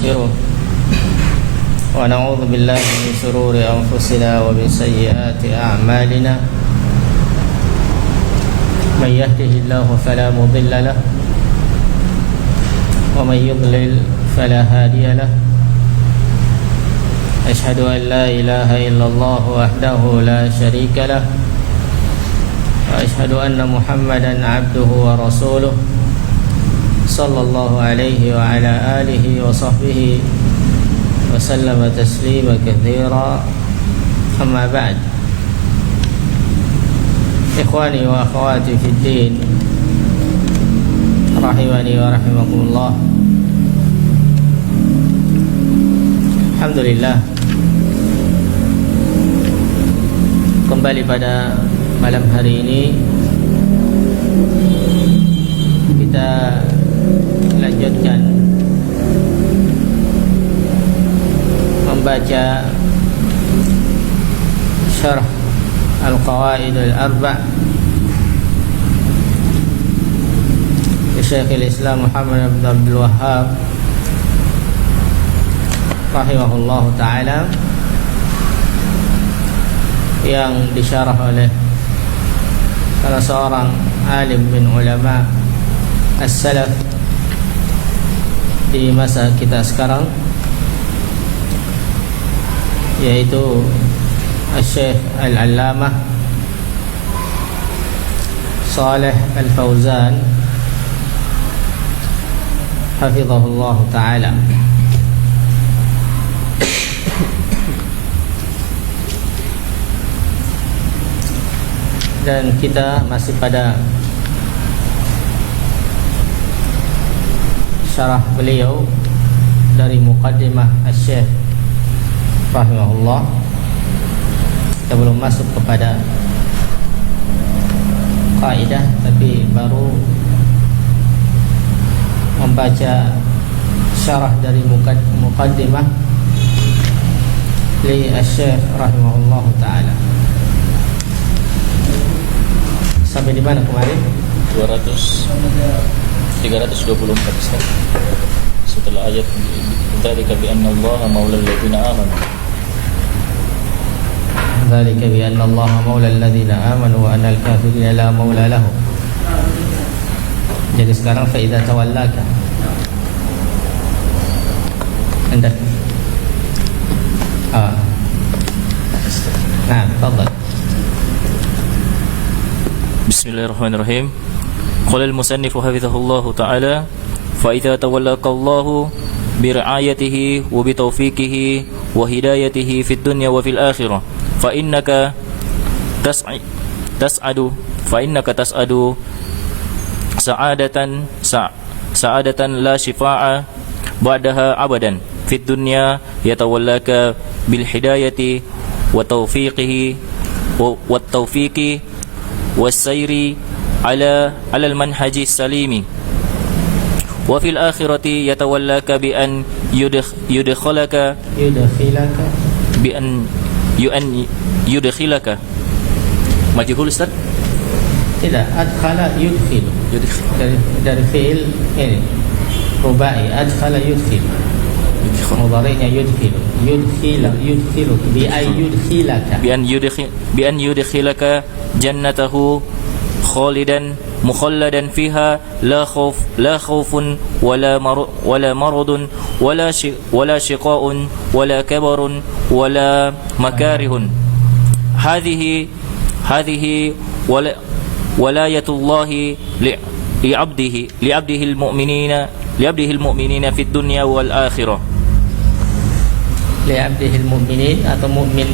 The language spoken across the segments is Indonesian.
ونستغفره ونعوذ بالله من شرور أنفسنا ومن سيئات أعمالنا من يهده الله فلا مضل له ومن يضلل فلا هادي له أشهد أن لا إله إلا الله وحده لا شريك له وأشهد أن محمدا عبده ورسوله صلى الله عليه وعلى آله وصحبه وسلم تسليما كثيرا. أما بعد، إخواني وأخواتي في الدين rahimani wa rahimakumullah. Alhamdulillah, kembali pada malam hari ini kita lanjutkan membaca syarh Al-Qawaid Al-Arba' Syekhul Islam Muhammad bin Abdul Wahhab rahimahullah ta'ala, yang disyarah oleh salah seorang alim min ulama as-salaf di masa kita sekarang, yaitu Syekh Al-Allamah Shalih Al-Fauzan hafizahullah ta'ala. Dan kita masih pada syarah beliau dari muqaddimah Asy-Syaikh rahimahullah. Kita belum masuk kepada kaidah, tapi baru membaca syarah dari muqaddimah li Asy-Syaikh rahimahullah ta'ala. Sampai di mana kemarin? 324 setelah ayat dzalika bi anna Allaha maulal ladzina amanu. Dzalika bi anna Allaha maulal ladzina amanu wa anal kafirina la maula lahum. Jadi sekarang fa idza tawallaka anda nah, tafadhal. Bismillahirrahmanirrahim. Qala al-musannif hafizahullahu ta'ala, fa idza tawallaka Allahu bi ri'ayatihi wa bi tawfiqihi wa hidayatihi fid dunya wa fil akhirah fa innaka tas'adu sa'adatan la shifa'a ba'daha abadan fid dunya yatawallaka bil hidayati wa tawfiqihi والسير على المنهج السليم وفي الآخرة يتولاك بأن يدخلك مجهول Ustaz? Tidak, adkhala yudkhilu. Dari fi'il ini rubai, adkhala yudkhilu. Mudhari'nya yudkhilu. Yudkhilu bi an yudkhilaka jannatahu khalidan mukhalladan fiha la khawfun wala maradun wala shiqa'un wala kabarun wala makarihun. Hadhihi walayatullahi li'abdihi al-mu'minina fid dunya wal akhirah. Li'abdihi al-mu'minin atau mu'min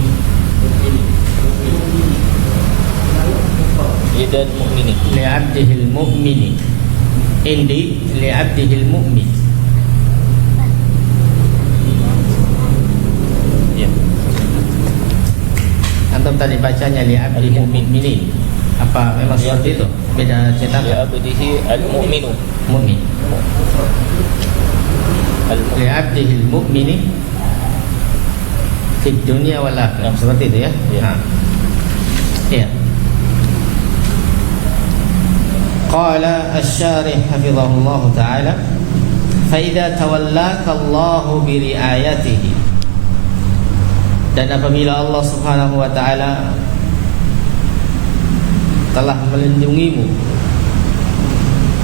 dan mu'minin. Li'abdihil mu'mini. Indi li'abdihil mu'min. Ya. Antum tadi bacanya li'abdihil mu'minin. Apa memang seperti itu? Beda cetakan. Li'abdihi al-mu'minu. Mu'min. Li'abdihil mu'mini fid dunya wal akhirah. Seperti itu ya? Ya. Iya. Qala asy-syarih hafizahullah ta'ala fa idza tawallaka Allahu bi riayatihi, dan apabila Allah Subhanahu wa taala telah melindungimu,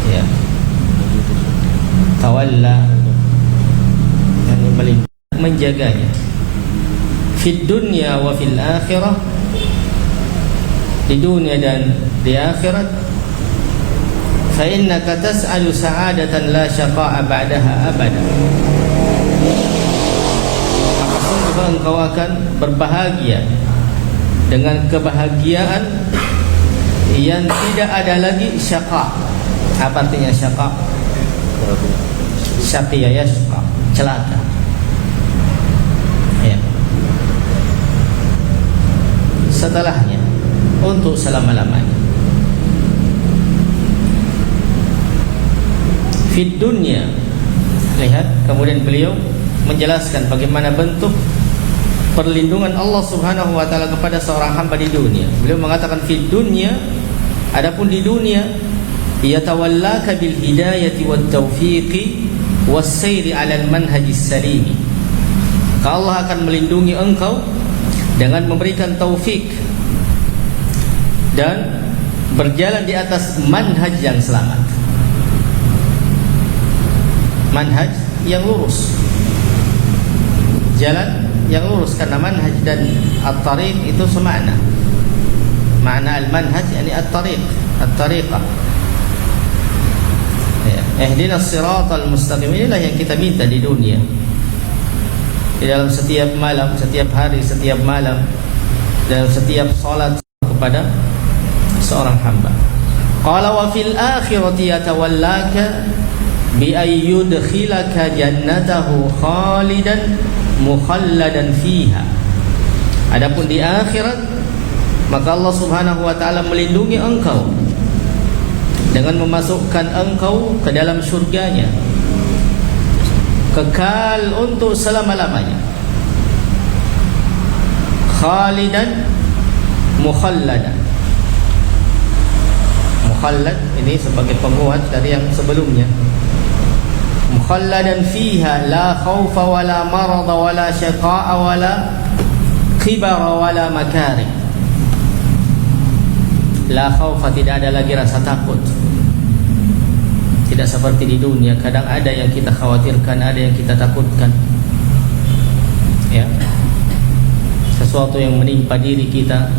ya, tawalla yang melindungi, menjaganya, fid dunya wa fil akhirah, di dunia dan di akhirat, fa innaka tas'alu sa'adatan la syaqa'a ba'daha abada, maka sungguh engkau akan berbahagia dengan kebahagiaan yang tidak ada lagi syaqa. Apa artinya syaqa? Syaqiya yashqa, celaka, ya. Setelahnya, untuk selama-lamanya. Fid dunya, lihat, kemudian beliau menjelaskan bagaimana bentuk perlindungan Allah Subhanahu wa taala kepada seorang hamba di dunia. Beliau mengatakan fid dunya, adapun di dunia, yatawallaka bil hidayati wat taufiqi was sayri 'ala al manhajis salim. Allah akan melindungi engkau dengan memberikan taufik dan berjalan di atas manhaj yang selamat, manhaj yang lurus, jalan yang lurus, karena manhaj dan at-tariq itu semakna. Makna al-manhaj yakni at-tariq, at-tariqah. Ya, ihdinas siratal mustaqim, inilah yang kita minta di dunia. Di dalam setiap malam, setiap hari, setiap malam, dalam setiap salat kepada seorang hamba. Qala wa fil akhirati yatawallaka bi ayyudkhilaka jannatahu khalidan mukhalladan fiha. Adapun di akhirat, maka Allah Subhanahu wa taala melindungi engkau dengan memasukkan engkau ke dalam surganya, kekal untuk selama-lamanya. Khalidan mukhalladan. Mukhallad ini sebagai penguat dari yang sebelumnya. Mukhalladan fiha la khawfa wala marada wala syaqa'a wala khibara wala makari. La khawfa, tidak ada lagi rasa takut. Tidak seperti di dunia, kadang ada yang kita khawatirkan, ada yang kita takutkan, ya. Sesuatu yang menimpa diri kita,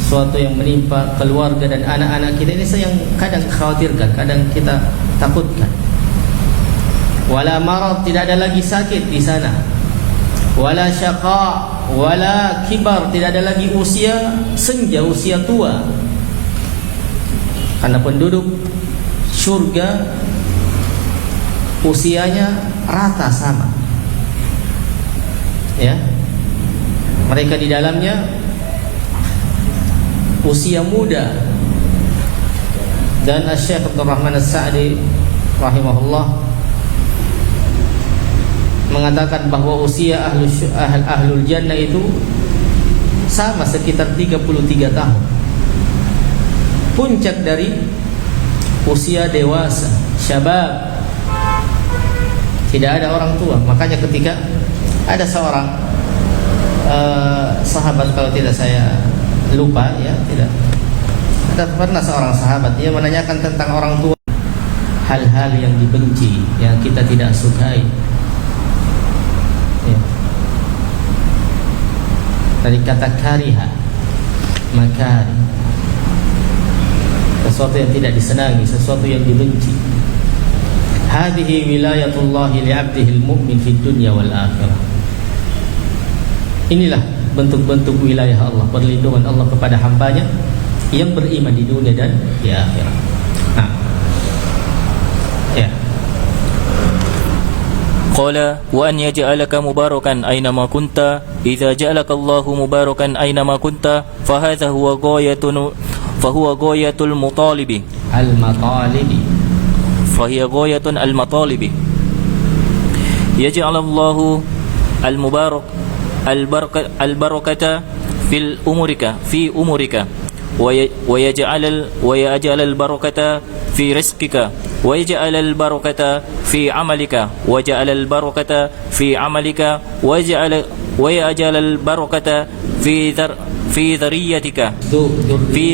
sesuatu yang menimpa keluarga dan anak-anak kita, ini yang kadang khawatirkan, kadang kita takutkan. Wala marad, tidak ada lagi sakit di sana. Wala syaqa, wala kibar, tidak ada lagi usia senja, usia tua. Karena penduduk surga usianya rata sama, ya. Mereka di dalamnya usia muda. Dan Syekh Abdul Rahman As-Sa'di rahimahullah mengatakan bahwa usia ahlul jannah itu sama, sekitar 33 tahun. Puncak dari usia dewasa, syabab. Tidak ada orang tua. Makanya ketika ada seorang sahabat, kalau tidak saya lupa, ya, tidak, ada pernah seorang sahabat, dia menanyakan tentang orang tua, hal-hal yang dibenci, yang kita tidak sukai, ya. Dari kata kariha, makari, sesuatu yang tidak disenangi, sesuatu yang dibenci. Hadhihi wilayatullahi li'abdihi al-mu'min fid dunya wal akhirah. Inilah bentuk-bentuk wilayah Allah, perlindungan Allah kepada hambanya yang beriman di dunia dan di akhirat. Nah, ya. Qala wa an yaj'alaka mubarakan aynama kunta, idza ja'alaka Allahu mubarakan aynama kunta, fa hadha huwa ghayatul mutalibi. Al-matalibi. Fa hiya ghayatun al-matalibi. Yaj'al Allahu al-mubarak al-barakata fi umurika ويجعل البركة في رزقك ويجعل البركة في عملك ويجعل البركة في عملك ويجعل البركة في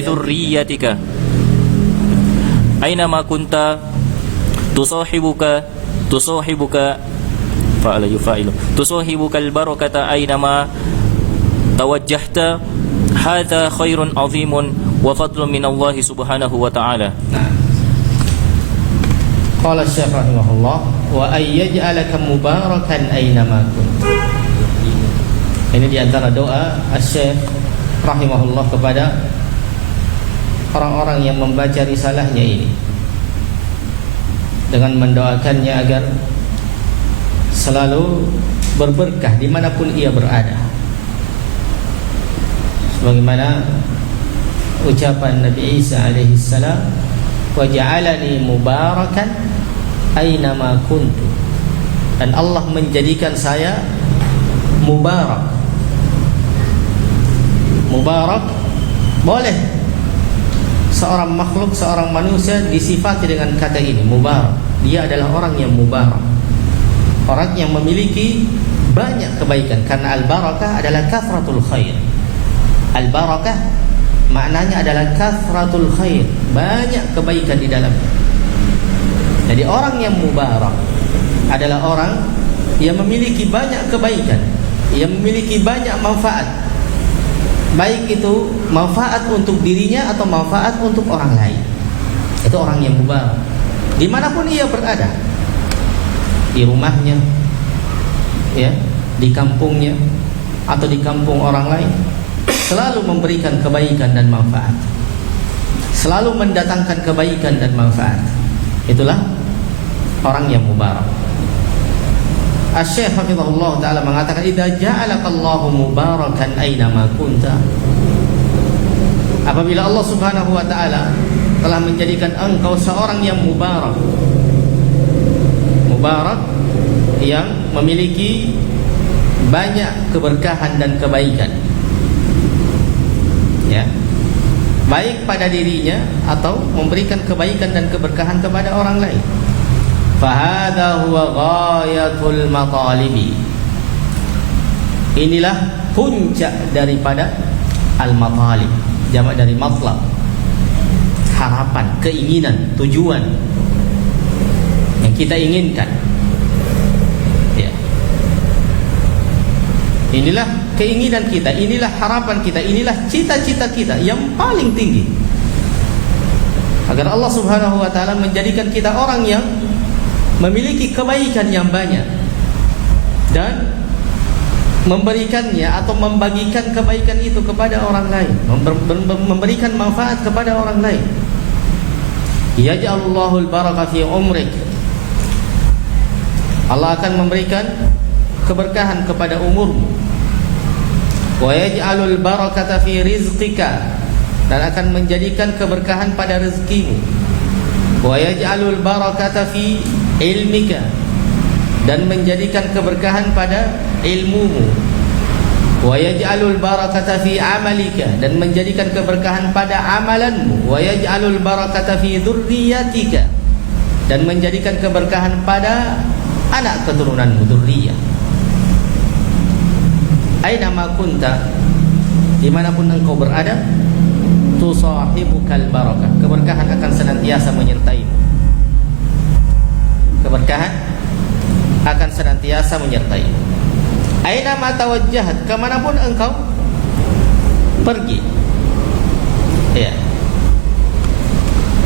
ذريتك أينما كنت تصاحبك البركة أينما توجهت هذا خير عظيم وفضل من الله سبحانه وتعالى. قال الشيخ رحمه الله وأن يجعلك مباركا أينما كنت. Ini diantara doa Syekh rahimahullah kepada orang-orang yang membaca risalahnya ini, dengan mendoakannya agar selalu berberkah dimanapun ia berada, sebagaimana ucapan Nabi Isa alaihi salam, wa ja'alani mubarakan aynama kuntu, dan Allah menjadikan saya mubarak. Mubarak boleh seorang makhluk, seorang manusia disifati dengan kata ini, mubarak. Dia adalah orang yang mubarak, orang yang memiliki banyak kebaikan, karena al-barakah adalah kathratul khair. Al-barakah maknanya adalah kathratul khair, banyak kebaikan di dalamnya. Jadi orang yang mubarak adalah orang yang memiliki banyak kebaikan, yang memiliki banyak manfaat, baik itu manfaat untuk dirinya atau manfaat untuk orang lain. Itu orang yang mubarak dimanapun ia berada, di rumahnya, ya, di kampungnya, atau di kampung orang lain, selalu memberikan kebaikan dan manfaat, selalu mendatangkan kebaikan dan manfaat. Itulah orang yang mubarak. Asy-Syaikh hafizahullah taala mengatakan, idza ja'alakallahu mubarakan aynama kunta. Apabila Allah Subhanahu wa taala telah menjadikan engkau seorang yang mubarak, mubarak yang memiliki banyak keberkahan dan kebaikan, ya, baik pada dirinya atau memberikan kebaikan dan keberkahan kepada orang lain. Fahadha huwa ghayatul matalibi. Inilah puncak daripada al-matalib, jamak dari matlab, harapan, keinginan, tujuan yang kita inginkan, ya. Inilah keinginan kita, inilah harapan kita, inilah cita-cita kita yang paling tinggi, agar Allah Subhanahu wa taala menjadikan kita orang yang memiliki kebaikan yang banyak dan memberikannya atau membagikan kebaikan itu kepada orang lain, memberikan manfaat kepada orang lain. Yaj'alullahul baraka fi umrik. Allah akan memberikan keberkahan kepada umurmu. Wa yaj'alul barakata fi rizqika, dan akan menjadikan keberkahan pada rezekimu. Wa yaj'alul barakata fi ilmika, dan menjadikan keberkahan pada ilmumu. Wa yaj'alul barakata fi amalika, dan menjadikan keberkahan pada amalanmu. Wa yaj'alul barakata fi dzurriyyatika, dan menjadikan keberkahan pada anak keturunanmu, dzurriyyah. Aina ma kunta, dimanapun engkau berada, tusahibukal barakah, keberkahan akan senantiasa menyertaimu. Keberkahan akan senantiasa menyertai. Aina ma tawajjahat, kemanapun engkau pergi, ya.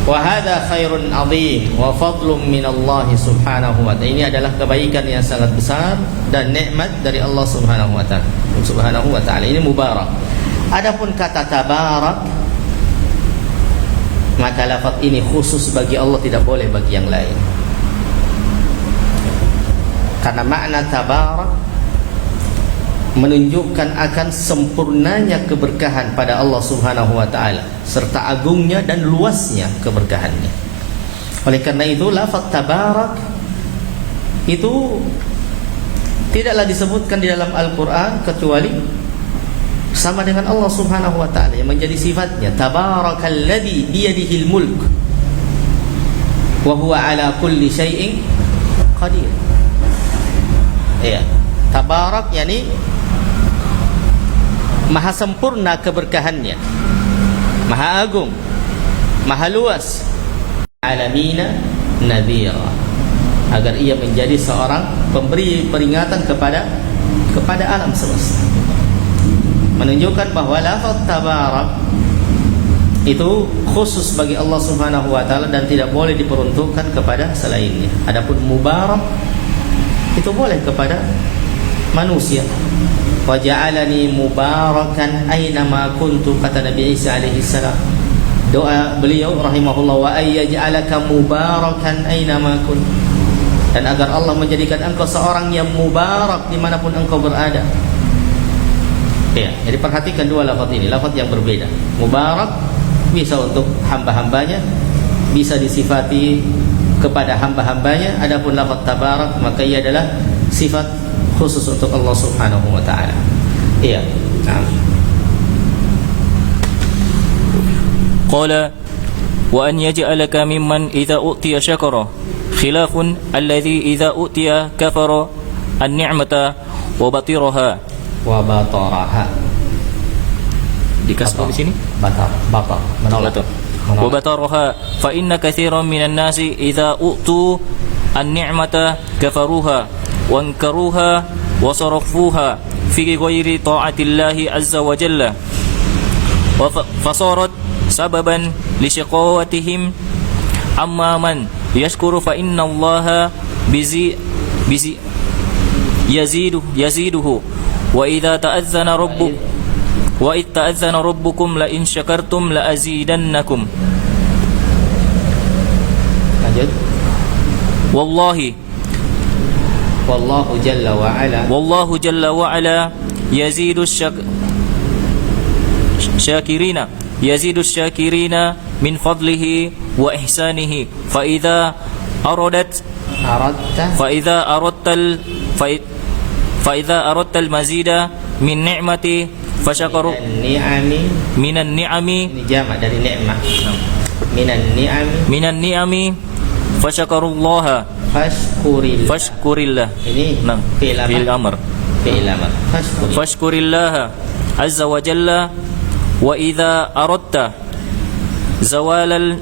Wa hadza khairun azim wa fadlun min Allah subhanahu wa ta'ala. Ini adalah kebaikan yang sangat besar dan nikmat dari Allah subhanahu wa ta'ala. Ini mubarak. Adapun kata tabarak, maka lafaz ini khusus bagi Allah, tidak boleh bagi yang lain. Karena makna tabarak menunjukkan akan sempurnanya keberkahan pada Allah Subhanahu wa taala, serta agungnya dan luasnya keberkahannya. Oleh karena itu lafaz tabarak itu tidaklah disebutkan di dalam Al-Qur'an kecuali sama dengan Allah Subhanahu wa taala yang menjadi sifatnya. Tabarakalladzi biyadihil mulk wa huwa ala kulli syai'in qadir. Ya, tabarak yakni maha sempurna keberkahannya, maha agung, maha luas. Alamina nadhira, agar ia menjadi seorang pemberi peringatan kepada alam semesta. Menunjukkan bahwa lafaz tabarak itu khusus bagi Allah Subhanahu wa taala dan tidak boleh diperuntukkan kepada selainnya. Adapun mubarak itu boleh kepada manusia. Wa ja'alani mubarakan aina ma kuntu, kata Nabi Isa alaihi salam. Doa beliau rahimahullah, wa ayyaj'alaka mubarakan aina ma kuntu, dan agar Allah menjadikan engkau seorang yang mubarak dimanapun engkau berada. Ya, jadi perhatikan dua lafaz ini, lafaz yang berbeda. Mubarak bisa untuk hamba-hambanya, bisa disifati kepada hamba-hambanya. Adapun lafaz tabarak maka ia adalah sifat khusus untuk Allah Subhanahu wa taala. Iya. Nah. Qala wa an yaj'alaka mimman idza utiya syakara khilafun alladhi idza utiya kafara an-ni'mata wa batiraha. Wa bataraha. Dikasih di sini? Batar. Menolak. Wa bataraha fa inna katsiran minan nasi idza utu an-ni'mata kafaruha wa ankaruha wa sarafuha fi ghairi ta'atillahi azza wa jalla wa fasarat sababan li shiqawatihim amma man yashkuru fa inna allaha bizi yaziduhu wa idza ta'azzana rabbukum la in syakartum la azidannakum. Lanjut. Wallahu jalla wa ala yazidu syakirina min fadlihi wa ihsanihi fa idza aradta al mazida min ni'mati fasyakuru minan ni'ami ini jamak dari nikmah. Minan ni'ami fasyakarullaha fashkurillah. Ini fi'il amr. Fashkurillah azza wa jalla wa idza aradta zawalan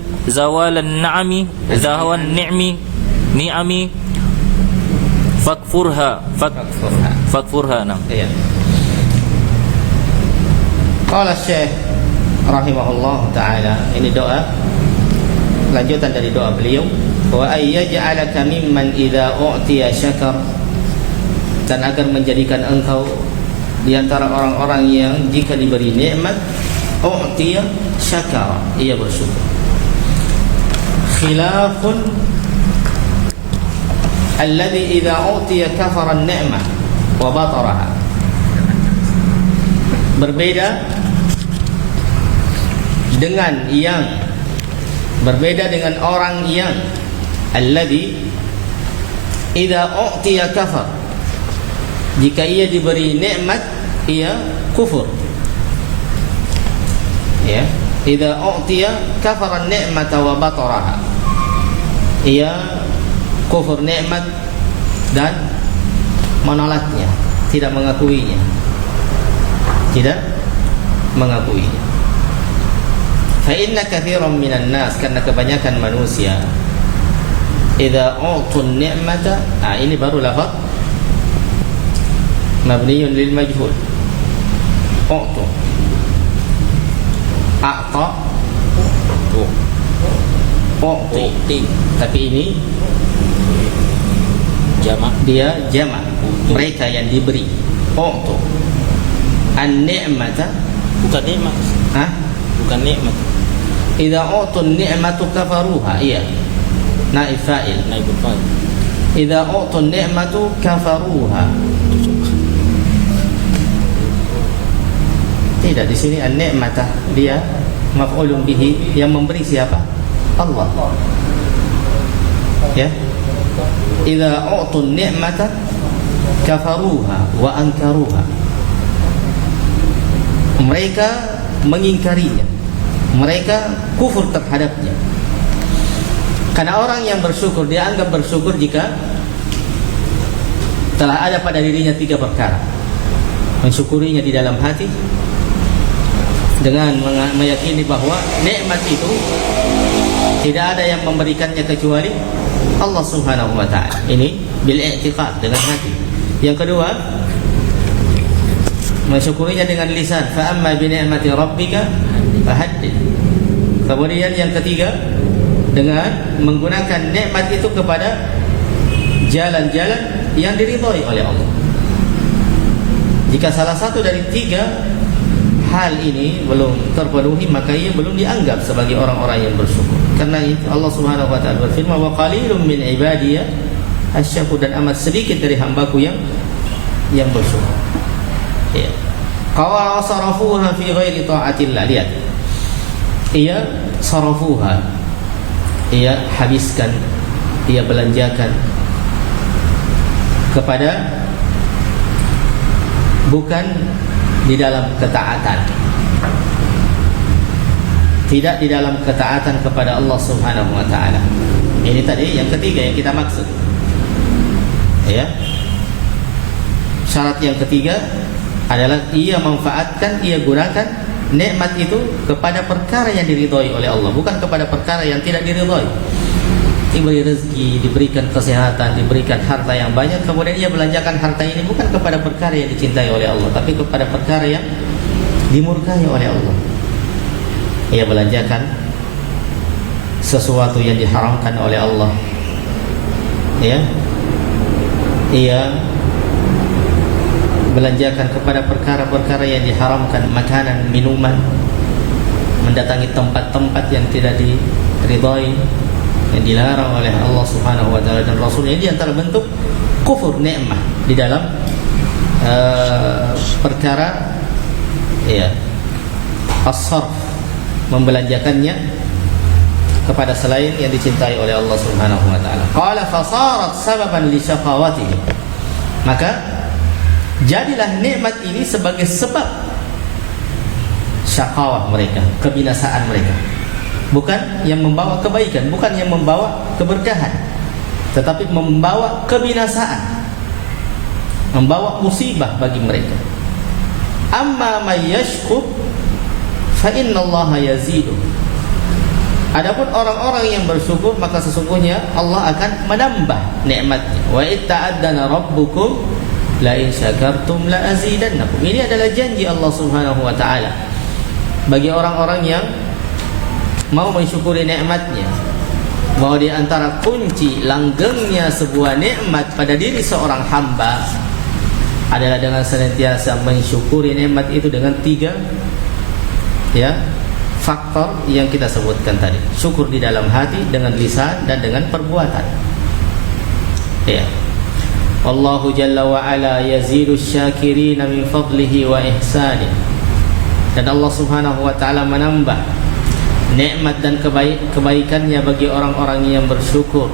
ni'ami fakfurha. Iya. Qala Syekh rahimahullah taala, ini doa lanjutan dari doa beliau, wa ayyaj'alaka mimman idza u'tiya syakar, dan agar menjadikan engkau di antara orang-orang yang jika diberi nikmat u'tiya syakara, ia bersyukur. Khilafun alladhi idza u'tiya kafara an-ni'mah wa bataraha. Berbeda dengan orang yang alladhi idza u'tiya kafar, jika ia diberi nikmat ia kufur. Ya, idza u'tiya kafara an-ni'mata wa bataraha, ia kufur nikmat dan menolaknya, tidak mengakuinya. Fa inna katsiran minan nas, karena kebanyakan manusia idza u'tun ni'mata, ini baru lafaz mabniun lil majhul. U'tu, a'ta, u'ti, tapi ini jamak, dia jamak, mereka yang diberi. U'tu an-ni'mata, Bukan nikmat. Bukan nikmat. Idza utun ni'matu kafaruha, iya. Naib fa'il. Idza utun ni'matu kafaruha. Tidak, di sini an-ni'mata dia maf'ulun bihi, yang memberi siapa? Allah. Ya. Idza utun ni'mata kafaruha wa ankaruha. mereka mengingkarinya, mereka kufur terhadapnya. Karena orang yang bersyukur, dia anggap bersyukur jika telah ada pada dirinya 3 perkara. Mensyukurinya di dalam hati dengan meyakini bahwa nikmat itu tidak ada yang memberikannya kecuali Allah Subhanahu wa taala. Ini bil i'tiqad, dengan hati. Yang kedua, mensyukurinya dengan lisan. Fa amma bi ni'mati rabbika fahaddith. Kemudian yang ketiga, dengan menggunakan nikmat itu kepada jalan-jalan yang diridhai oleh Allah. Jika salah satu dari 3 hal ini belum terpenuhi, maka ia belum dianggap sebagai orang-orang yang bersyukur. Karena itu Allah Subhanahu wa taala berfirman, wa qalilum min ibadiya asyakur, dan amat sedikit dari hambaku yang bersyukur. Ya. Qawa sarafuha fi ghairi ta'atillah. Lihat. Ia sarafuha, ia habiskan, ia belanjakan kepada bukan di dalam ketaatan, tidak di dalam ketaatan kepada Allah Subhanahu wa taala. Ini tadi yang ketiga yang kita maksud. Ya. Syarat yang ketiga adalah ia manfaatkan, ia gunakan nikmat itu kepada perkara yang diridhai oleh Allah, bukan kepada perkara yang tidak diridhai. Diberi rezeki, diberikan kesehatan, diberikan harta yang banyak, kemudian ia belanjakan harta ini bukan kepada perkara yang dicintai oleh Allah, tapi kepada perkara yang dimurkai oleh Allah. Ia belanjakan sesuatu yang diharamkan oleh Allah. Ya. Ia belanjakan kepada perkara-perkara yang diharamkan, makanan, minuman, mendatangi tempat-tempat yang tidak diridhai, yang dilarang oleh Allah Subhanahu wa taala dan Rasulnya. Ini antara bentuk kufur nikmah di dalam perkara ya as-sarf, membelanjakannya kepada selain yang dicintai oleh Allah Subhanahu wa taala. Qala fasarat sababan li syaqawatihi. Maka jadilah nikmat ini sebagai sebab syaqawah mereka, kebinasaan mereka. Bukan yang membawa kebaikan, bukan yang membawa keberkahan, tetapi membawa kebinasaan, membawa musibah bagi mereka. Amma may yashkur fa innallaha yazidu. Adapun orang-orang yang bersyukur, maka sesungguhnya Allah akan menambah nikmatnya. Wa itta'addana rabbukum la in syakartum la azidannakum. Ini adalah janji Allah Subhanahu wa taala bagi orang-orang yang mau mensyukuri nikmatnya, bahwa di antara kunci langgengnya sebuah nikmat pada diri seorang hamba adalah dengan senantiasa mensyukuri nikmat itu dengan 3 ya faktor yang kita sebutkan tadi. Syukur di dalam hati, dengan lisan, dan dengan perbuatan. Ya. Wallahu jalla wa ala yazidu syakirina min fadlihi wa ihsanih. Dan Allah Subhanahu wa taala menambah nikmat dan kebaikannya bagi orang-orang yang bersyukur.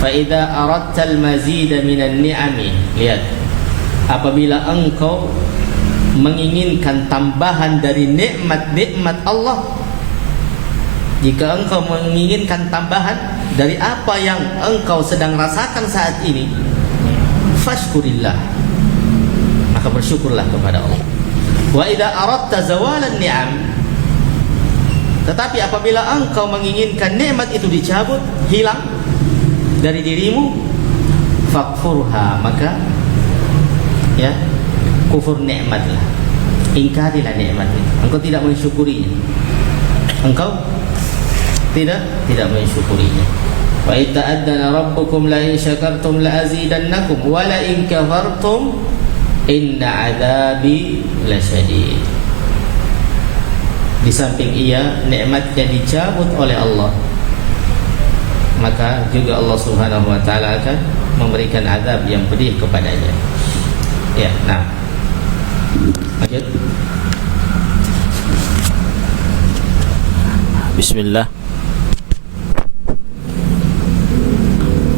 Fa idza aradta al-mazida minan ni'ami, lihat, apabila engkau menginginkan tambahan dari nikmat-nikmat Allah, jika engkau menginginkan tambahan dari apa yang engkau sedang rasakan saat ini, fashkurillah, maka bersyukurlah kepada Allah. Wa idza aradta zawalan ni'am, tetapi apabila engkau menginginkan nikmat itu dicabut, hilang dari dirimu, fakfurha, maka ya kufur nikmatlah, ingkarilah nikmat itu. Engkau tidak mensyukurinya, engkau tidak mensyukurinya. Wa itta'addana rabbukum la in syakartum la azidannakum wa la in kafartum inna adzabi lasyadid. Di samping ia nikmatnya dicabut oleh Allah, maka juga Allah Subhanahu wa taala akan memberikan azab yang pedih kepadanya. Ya, nah. Lanjut. Bismillah.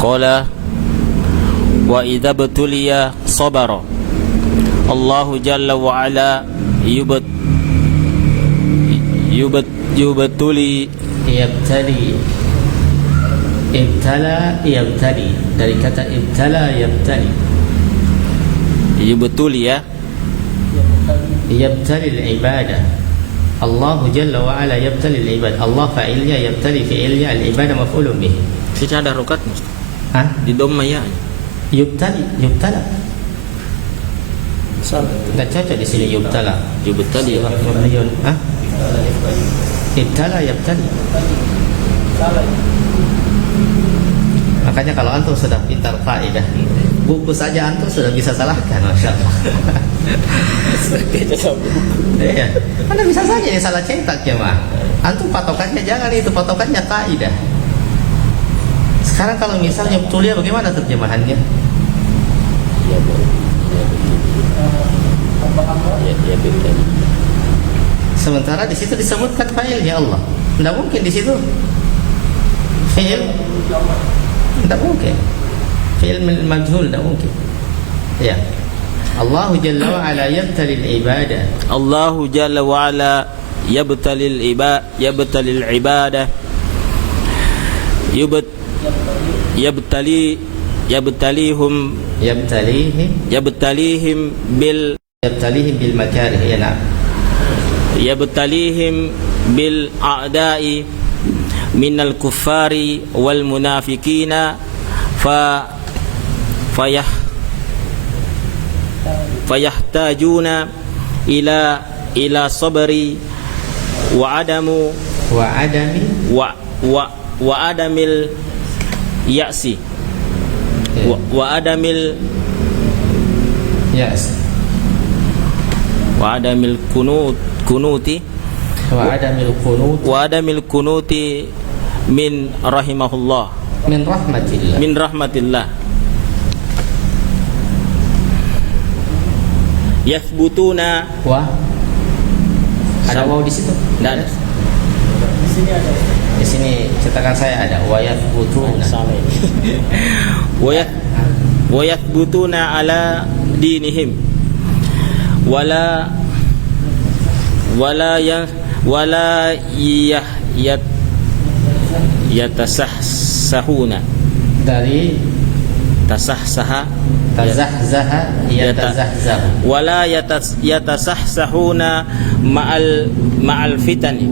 Qala wa idza btuliya sabara. Allahu jalla wa ala Yubatuli. Yabtali. Ibtala yabtali. Dari kata ibtala yabtali. Yubatuli ya. Yabtali al-ibadah. Allah Jalla wa Ala yabtali al-ibad. Allah fa'ilnya, yabtali fi'ilnya, al-ibadah maf'ulun bih. Sini ada rokat Hah? di dhamma ya. Yubtali, yubtala. Salah. Enggak cocok di sini yubtala. Yubatali ya. Mabniun. Hah? Ibtala yabtali. Makanya kalau antum sudah pintar kaidah, buku saja antum sudah bisa salahkan, masya Allah. Iya. Anda bisa saja ini salah cetak jemaah. Antum patokannya jangan itu, patokannya kaidah. Sekarang kalau misalnya betulia bagaimana terjemahannya? Sementara di situ disebutkan fa'ilnya Allah. Tidak mungkin di situ fi'il. Tidak mungkin. Fi'il majhul tidak mungkin. Ya. Allah Jalla wa Ala yabtali al-ibadah. Allah Jalla wa Ala yabtali al-ibadah. Yabtalihim bil makarih, ya nah. Yabtalihim bil a'da'i minal kuffari wal munafikina fayahtajuna ila sabri wa adamil ya'si wa adamil kunuti min rahimahullah, min rahmatillah yathbutuna ada waw di situ? Tidak ada. Di sini ada. Di sini cetakan saya ada wa yathbutuna. Wa yathbutuna ala dinihim wala yatasahsahuna. Dari tasahsaha yatazahzahu wala yatasahsahuna ma'al fitani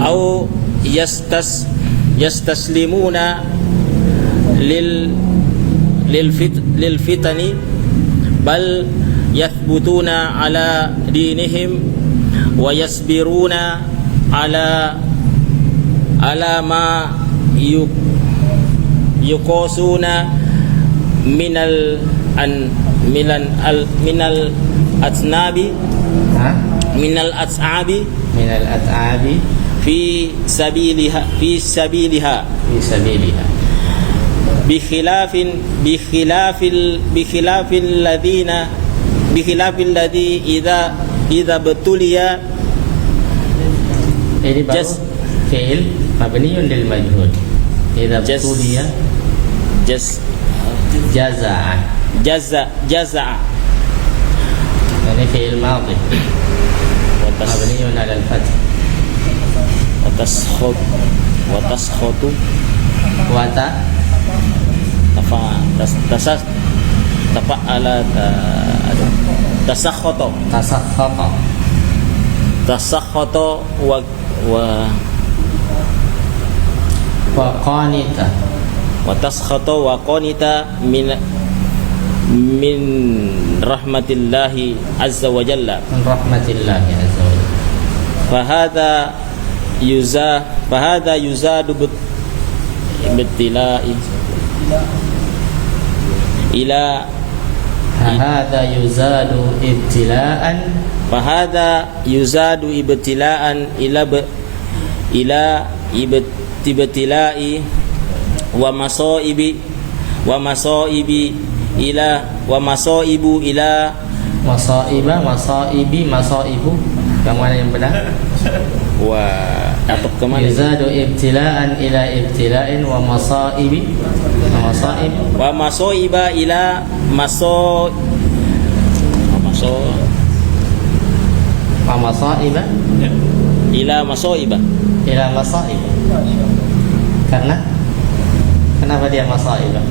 au yastaslimuna lil fitani bal yathbutuna ala dinihim wa yasbiruna ala ma yuqasuna minal atnabi minal at'abi fi sabiliha bikhilafil ladzi idza betulia. Ini baru fi'il mabniun lil majhul. Idza betulia jaza'a. Ini fi'il madhi mabniun ala al-fath. Wa taskhatu tasakhata wa qanita wa taskhata wa qanita min rahmatillahi azza wa jalla. Fahadha yuzadu bittila'i ila yuzadu ibtila'an ila ibtila'i wa masaibu yang mana yang benar? Dapat kemana? Yuzadu ibtila'an ila ibtila'in wa masaiba ila wa masaiba ila masaiba. ila masaiba. Karena kenapa dia masaiba?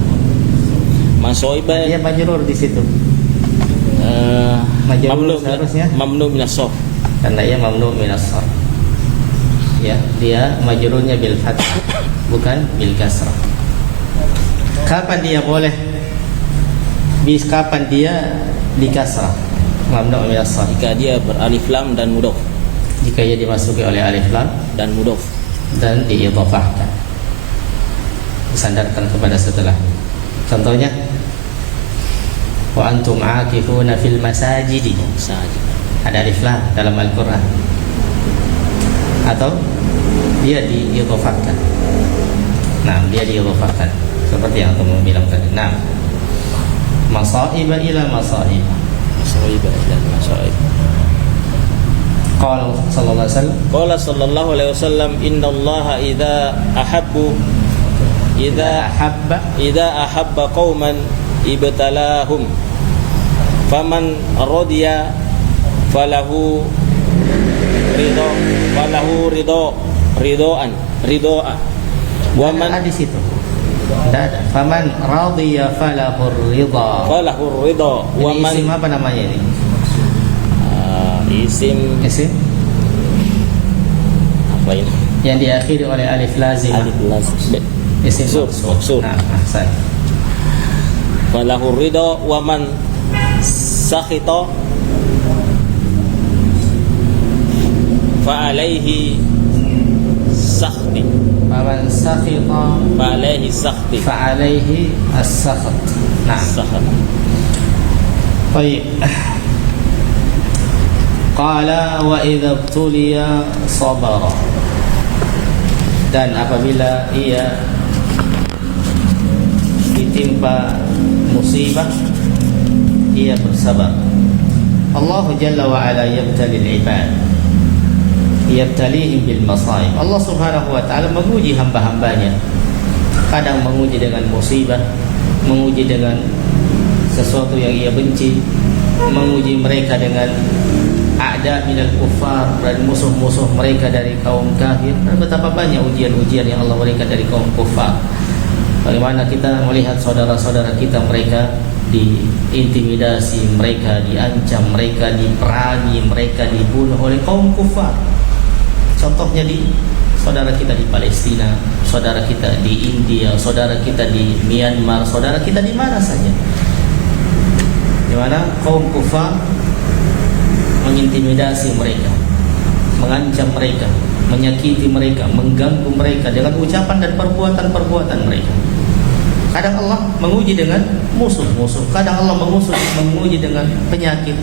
Masaiba Dia majrur di situ. Majrur seharusnya mamnu min as-sarf. karena ia mamnu min as-sarf. Ya, dia majrurnya bil fathah bukan bil kasrah. Kapan dia boleh? Kapan dia di kasrah? Mamnu min as-sarf. Jika dia beralif lam dan mudhaf. Jika ia dimasuki oleh alif lam Dan mudhaf. dan diidhafahkan, disandarkan kepada setelah. Contohnya, wa antum aakifuna fil masajidi. Saja. Ada alif lam dalam Al-Quran. Atau dia diidhafahkan. Nah, dia diidhafahkan seperti yang antum bilang tadi. Nah, masaiba ila masaiba. Masaiba ila masaiba. Qala sallallahu alaihi wasallam, Qala sallallahu alaihi wasallam, innallaha idza ahabba qauman ibtalahum faman radiya falahu ridaan wa man di situ. Ada. Faman radiya falahu ridha. wa Ini man isim apa namanya ini? isim Isim apa ini? yang diakhiri oleh alif lazimah. Alif lazim. Isim maksud. Nah, ahsan. Falahu ridha wa man sakhita fa alaihi sakhti. Faman sakhita Fa alaihi sakhti. fa alaihi as-sakhat. Nah, Sakhat. baik. Qala wa idza ibtuliya sabara. Dan apabila ia ditimpa musibah, ia bersabar. Allah Jalla wa Ala yabtali al-ibad, yabtalihim bil masaib. Allah Subhanahu wa taala menguji hamba-hambanya. Kadang menguji dengan musibah, menguji dengan sesuatu yang ia benci, menguji mereka dengan a'da minal kuffar, dan musuh-musuh mereka dari kaum kafir. Dan betapa banyak ujian-ujian yang Allah berikan dari kaum kufar. Bagaimana kita melihat saudara-saudara kita, mereka diintimidasi, mereka diancam, mereka diperangi, mereka dibunuh oleh kaum kufar. Contohnya di saudara kita di Palestina, saudara kita di India, saudara kita di Myanmar, saudara kita di mana saja, di mana kaum kufar mengintimidasi mereka, mengancam mereka, menyakiti mereka, mengganggu mereka dengan ucapan dan perbuatan-perbuatan mereka. Kadang Allah menguji dengan musuh-musuh, kadang Allah menguji dengan penyakit,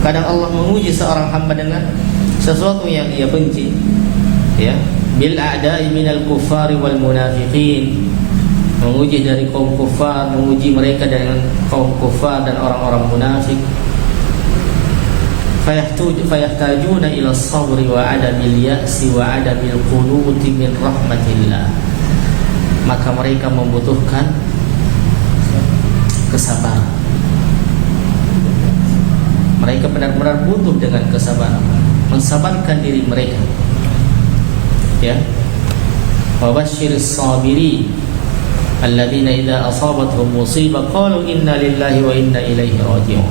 kadang Allah menguji seorang hamba dengan sesuatu yang ia benci. Ya, bil a'da'i minal kuffari wal munafiqin, menguji dari kaum kufar, menguji mereka dengan kaum kufar dan orang-orang munafik. Fayahtajuna ila sabri wa adamil ya'si wa adamil qunuti min rahmatillah. Maka mereka membutuhkan kesabaran. Mereka benar-benar butuh dengan kesabaran, mensabarkan diri mereka. Ya. Wa basyiris sabirin alladzina idza asabatuhum musibah qalu inna lillahi wa inna ilaihi raji'un.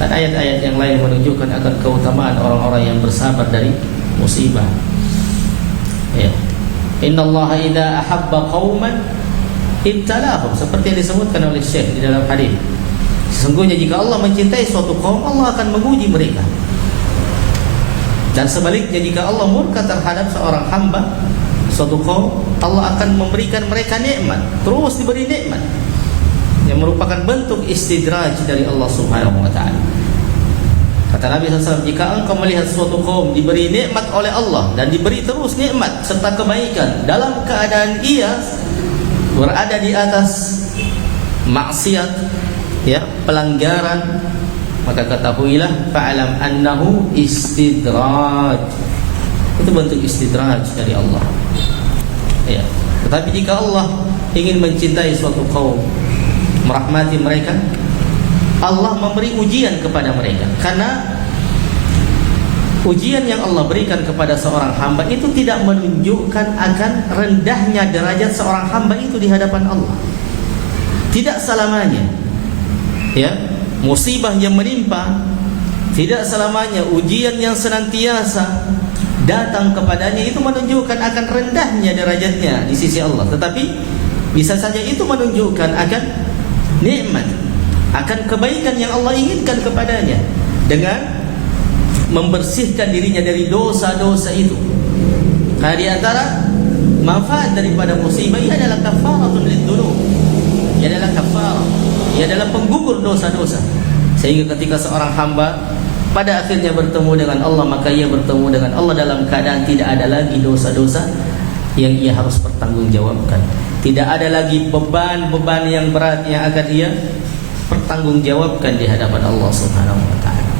Dan ayat-ayat yang lain menunjukkan akan keutamaan orang-orang yang bersabar dari musibah. Ya. Innallaha idza ahabba qauman ibtalahum, seperti yang disebutkan oleh Syekh di dalam hadis. Sesungguhnya jika Allah mencintai suatu kaum, Allah akan menguji mereka. Dan sebaliknya, jika Allah murka terhadap seorang hamba, suatu kaum, Allah akan memberikan mereka nikmat, terus diberi nikmat, yang merupakan bentuk istidraj dari Allah Subhanahu wa taala. Kata Nabi SAW, jika engkau melihat suatu kaum diberi nikmat oleh Allah dan diberi terus nikmat serta kebaikan dalam keadaan ia berada di atas maksiat, ya, pelanggaran, maka ketahuilah fa'alam annahu istidraj. Itu bentuk istidraj dari Allah. Ya. Tetapi jika Allah ingin mencintai suatu kaum, merahmati mereka, Allah memberi ujian kepada mereka. Karena ujian yang Allah berikan kepada seorang hamba itu tidak menunjukkan akan rendahnya derajat seorang hamba itu di hadapan Allah. Tidak selamanya, ya, musibah yang menimpa, tidak selamanya ujian yang senantiasa datang kepadanya itu menunjukkan akan rendahnya derajatnya di sisi Allah. Tetapi bisa saja itu menunjukkan akan nikmat, akan kebaikan yang Allah inginkan kepadanya dengan membersihkan dirinya dari dosa-dosa itu. Nah, di antara manfaat daripada musibah ia adalah kafaratun lidzunub. Ia adalah kafarah, ia adalah penggugur dosa-dosa. Sehingga ketika seorang hamba pada akhirnya bertemu dengan Allah, maka ia bertemu dengan Allah dalam keadaan tidak ada lagi dosa-dosa yang ia harus pertanggungjawabkan. Tidak ada lagi beban-beban yang berat yang akan ia pertanggungjawabkan di hadapan Allah Subhanahu wa taala.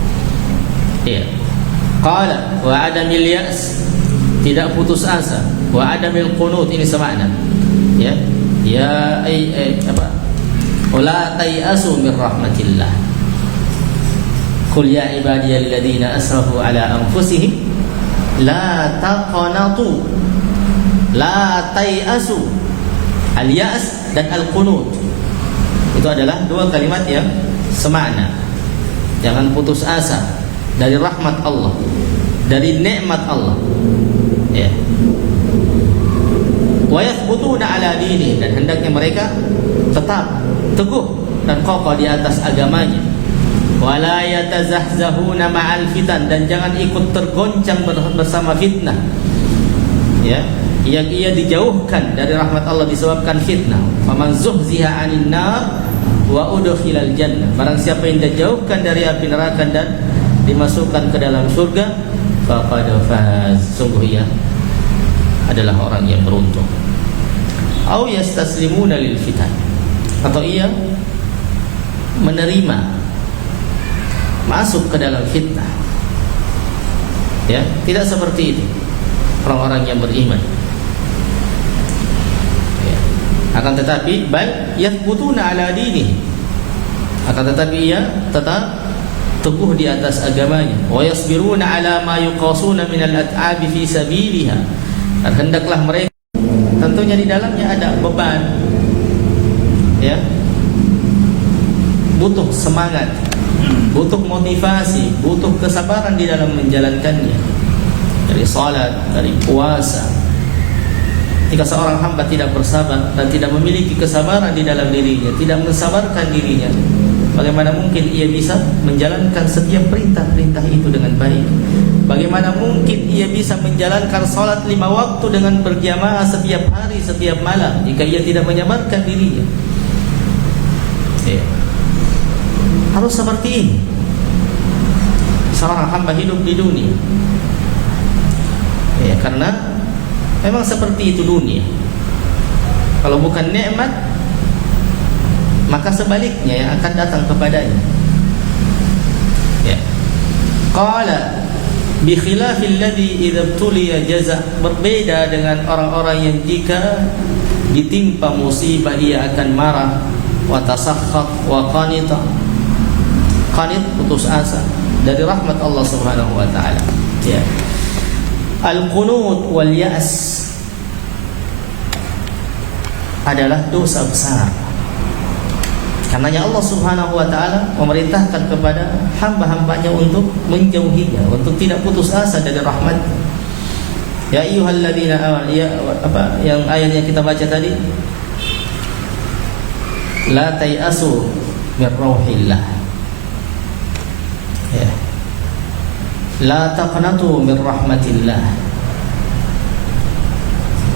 Ya. Qala wa adamil ya's, tidak putus asa, wa adamil qunut, ini semakna. Ya. Ya apa? Wala tayasu min rahmatillah. Qul ya ibadiyalladzina asrafu ala anfusihim la taqnatu, la tayasu. Al-ya's dan al-qunut itu adalah dua kalimat yang semakna. Jangan putus asa dari rahmat Allah, dari nikmat Allah. Ya. Wa yathbutuna ala dini, dan hendaknya mereka tetap teguh dan kokoh di atas agamanya. Wa la yatazahzahuna ma'al fitan, dan jangan ikut tergoncang bersama fitnah. Ya, yang ia dijauhkan dari rahmat Allah disebabkan fitnah. Faman zuhziha 'anil nar wa udkhilal jannah, barang siapa yang dijauhkan dari api neraka dan dimasukkan ke dalam surga, faqad faz, sungguh ia adalah orang yang beruntung. Au yastaslimuna lil fitan, atau ia menerima masuk ke dalam fitnah. Ya, tidak seperti itu orang-orang yang beriman. Ya. Akan tetapi bal yathbutuna ala dinihi, akan tetapi ia tetap teguh di atas agamanya. Wa yasbiruna ala ma yuqasuna min al-at'abi fi sabiliha, dan hendaklah mereka, tentunya di dalamnya ada beban, ya, butuh semangat, butuh motivasi, butuh kesabaran di dalam menjalankannya, dari salat, dari puasa. Jika seorang hamba tidak bersabar dan tidak memiliki kesabaran di dalam dirinya, tidak mensabarkan dirinya, bagaimana mungkin ia bisa menjalankan setiap perintah-perintah itu dengan baik? Bagaimana mungkin ia bisa menjalankan salat 5 waktu dengan berjamaah setiap hari, setiap malam, jika ia tidak menyabarkan dirinya? Ya. Harus seperti ini seorang hamba hidup di dunia. Ya, karena memang seperti itu dunia. Kalau bukan nikmat, maka sebaliknya yang akan datang kepadanya. Ya. Qala bi khilafil ladzi idza tuliya jaza, berbeda dengan orang-orang yang jika ditimpa musibah ia akan marah, wa tasakhkhat wa qanita. Qanit, putus asa dari rahmat Allah Subhanahu wa taala. Ya. Al-qunut wal ya's adalah dosa besar. Karenanya Allah Subhanahu wa taala memerintahkan kepada hamba-hambanya untuk menjauhinya, untuk tidak putus asa dari rahmat. Ya ayyuhalladzina amanu, ya apa yang ayat yang kita baca tadi? La tayasu min rauhillah. Ya. La taqnatu min rahmatillah.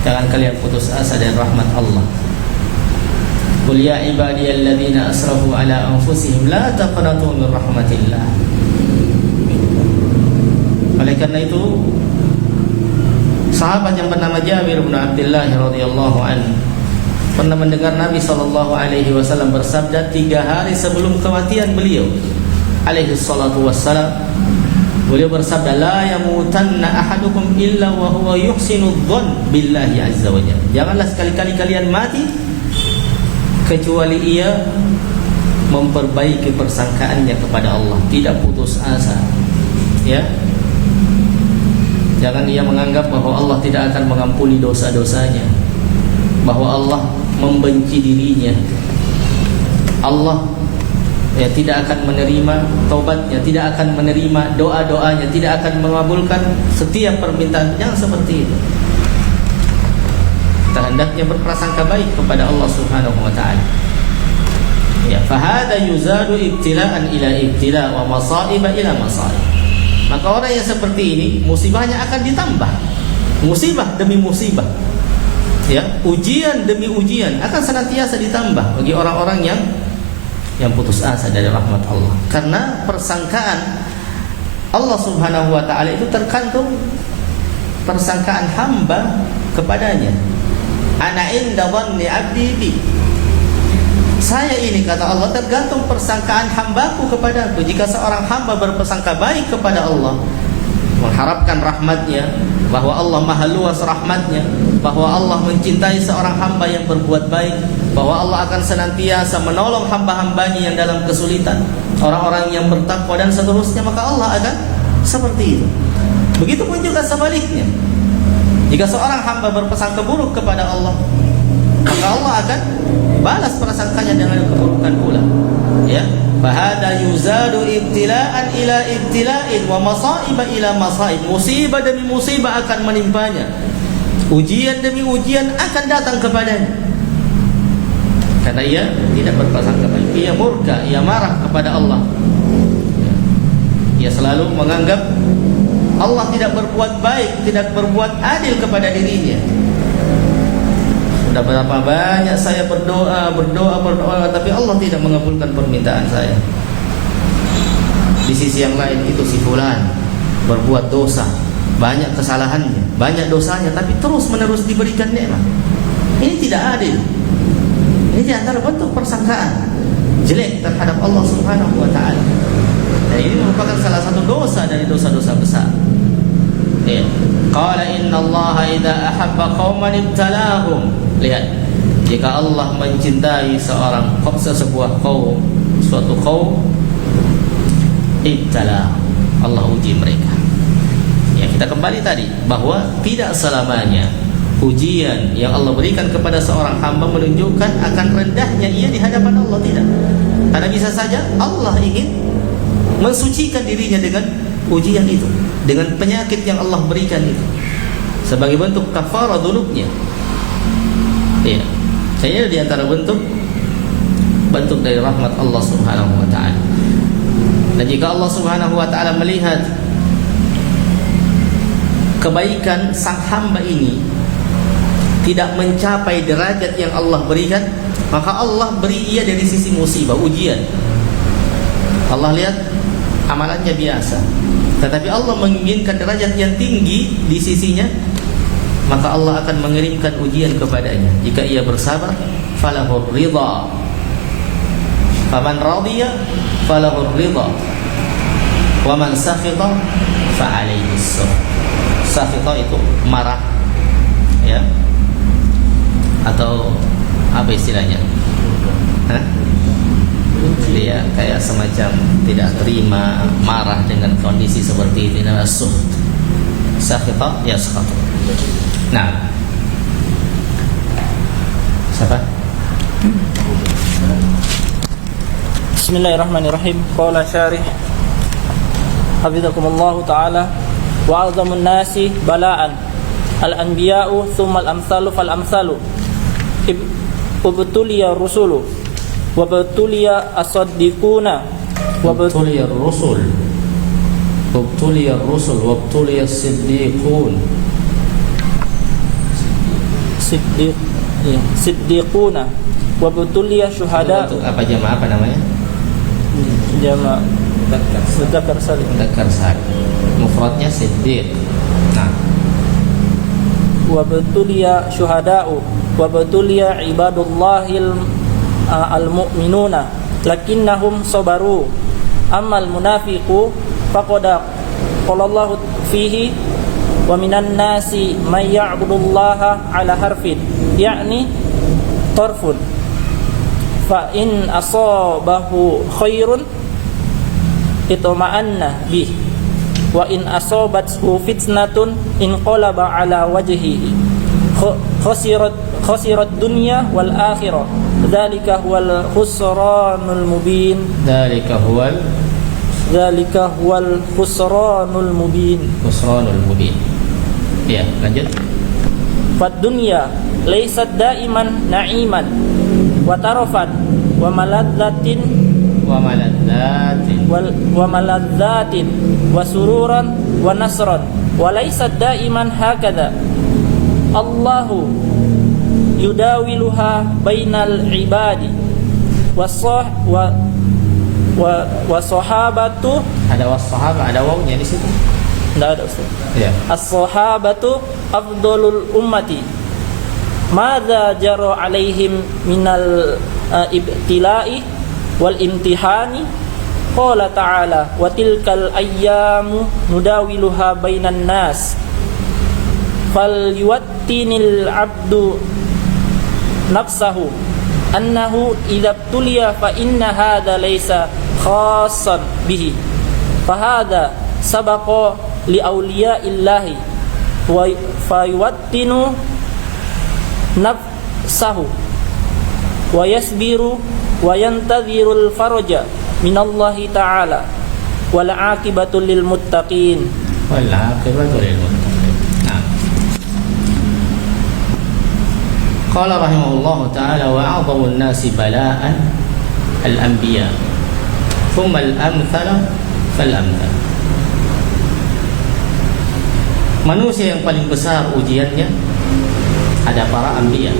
Jangan kalian putus asa dari rahmat Allah. Qul ya ibadiyalladzina asrafu ala anfusihim la taqnatu min rahmatillah. Oleh karena itu, sahabat yang bernama Jabir bin Abdullah radhiyallahu anhu pernah mendengar Nabi sallallahu alaihi wasallam bersabda 3 hari sebelum kematian beliau alaihi salatu wassalam. Beliau bersabda, la yamutanna ahadukum illa wa huwa yuhsinu dzann billahi azza wa jalla. Janganlah sekali-kali kalian mati kecuali ia memperbaiki persangkaannya kepada Allah, tidak putus asa. Ya. Jangan ia menganggap bahwa Allah tidak akan mengampuni dosa-dosanya, bahwa Allah membenci dirinya. Allah tidak akan menerima taubatnya, tidak akan menerima doa-doanya, tidak akan mengabulkan setiap permintaan. Jangan seperti itu. Kita hendaknya berprasangka baik kepada Allah Subhanahu wa taala. Ya, fahada yuzadu ibtila'an ila ibtila' wa masaiba ila masaib. Maka orang yang seperti ini musibahnya akan ditambah. Musibah demi musibah. Ya, ujian demi ujian akan senantiasa ditambah bagi orang-orang yang putus asa dari rahmat Allah. Karena persangkaan Allah Subhanahu wa taala itu tergantung persangkaan hamba kepadanya. Ana inda dhanni 'abdi bi. Saya ini, kata Allah, tergantung persangkaan hambaku kepadaku. Jika seorang hamba berpersangka baik kepada Allah, mengharapkan rahmatnya, bahwa Allah maha luas rahmatnya, bahwa Allah mencintai seorang hamba yang berbuat baik, bahwa Allah akan senantiasa menolong hamba-hambanya yang dalam kesulitan, orang-orang yang bertakwa dan seterusnya, maka Allah akan seperti itu. Begitupun juga sebaliknya. Jika seorang hamba berpersangka buruk kepada Allah, maka Allah akan balas prasangkanya dengan keburukan pula. Ya, fahada yuzadu ibtila'an ila ibtila'in wa masaiba ila masaib. Musibah demi musibah akan menimpanya. Ujian demi ujian akan datang kepadanya. Karena ia tidak berprasangka baik. Ia murka, ia marah kepada Allah. Ia selalu menganggap Allah tidak berbuat baik, tidak berbuat adil kepada dirinya. Sudah berapa banyak saya berdoa, tapi Allah tidak mengabulkan permintaan saya. Di sisi yang lain itu si fulan berbuat dosa, banyak kesalahannya, banyak dosanya, tapi terus menerus diberikan nikmat. Ini tidak adil. Ini di antara bentuk persangkaan jelek terhadap Allah Subhanahu wa taala. Dan ini merupakan salah satu dosa dari dosa-dosa besar. Ya. Qala innallaha idza ahabba qauman ibtalahum. Lihat, jika Allah mencintai sebuah kaum, suatu kaum, ibtala, Allah uji mereka. Ya, kita kembali tadi bahwa tidak selamanya ujian yang Allah berikan kepada seorang hamba menunjukkan akan rendahnya ia di hadapan Allah, tidak. Karena bisa saja Allah ingin mensucikan dirinya dengan ujian itu, dengan penyakit yang Allah berikan itu, sebagai bentuk kafarah dzunubnya. Ya, saya di antara bentuk dari rahmat Allah Subhanahu wa taala. Dan jika Allah Subhanahu wa taala melihat kebaikan sang hamba ini tidak mencapai derajat yang Allah berikan, maka Allah beri ia dari sisi musibah, ujian. Allah lihat amalannya biasa, tetapi Allah menginginkan derajat yang tinggi di sisinya, maka Allah akan mengirimkan ujian kepadanya. Jika ia bersabar, falahur ridha. Faman radiya falahur ridha. Wa man sakhita fa alaihi as-sabr. Sakhita itu marah, ya. Atau apa istilahnya? Hah? Dia kayak semacam tidak terima, marah dengan kondisi seperti ini, namanya suht. Sakhita yaskhatu. Nah, siapa? Bismillahirrahmanirrahim. Qala syarih hafizakumullah ta'ala wa a'zamun nasi bala'an al-anbiya'u thumma al-amsalu fal-amsalu ubtuliya rusulu wa ubtuliya as-saddiquna wa ubtuliya rusul wa ubtuliya as-siddiqun. Siddiquna wa butuliya syuhada. Untuk apa jamaah, apa namanya? Jamaah mudzakkar salim. Mudzakkar salim. Mufradnya siddiq. Nah, wa butuliya syuhada'u wa butuliya ibadullahil al-mu'minuna lakinnahum sabaru ammal munafiqu faqad qala Allah fihi wa minan nasi may ya'budullaha ala harfin yakni tarfun fa in asabahu khairun itma'anna bih wa in asabathu fitnatun inqalaba ala wajhihi khasirat dunya wal akhirah dzalika huwal khusranul mubin Dzalika huwal khusranul mubin. Ya, lanjut. Fad dunya laysat daiman na'iman wa tarafan wa maladzatin Wa maladzatin wa maladzatin wa sururan wa nasran wa laysat daiman hakadha. Allahu yudawiluha bainal ibadi wa sahabatu. Ada was-sahaba, ada wawnya di situ. Tidak ada, Ustaz. Ya. As-sahabatu afdalul ummati. Madza jara alaihim minal ibtila'i wal imtihani. Qala ta'ala wa tilkal ayyamu nudawiluha bainan nas. Falyuwattinil abdu nafsahu annahu idza tuliya fa inna hadza laysa khassan bihi. Fa hadza sabaqa li awliyaillahi wa fayuwattinu nafsahu wa yasbiru wa yantadhirul faraja minallahi ta'ala wal aqibatu lil muttaqin. Wal aqibatu lil muttaqin. Nah. Qala rahimahullahu ta'ala wa a'dhamun nasi bala'an al-anbiya thumma al-amthala fal-amthal. Manusia yang paling besar ujiannya ada para anbiya.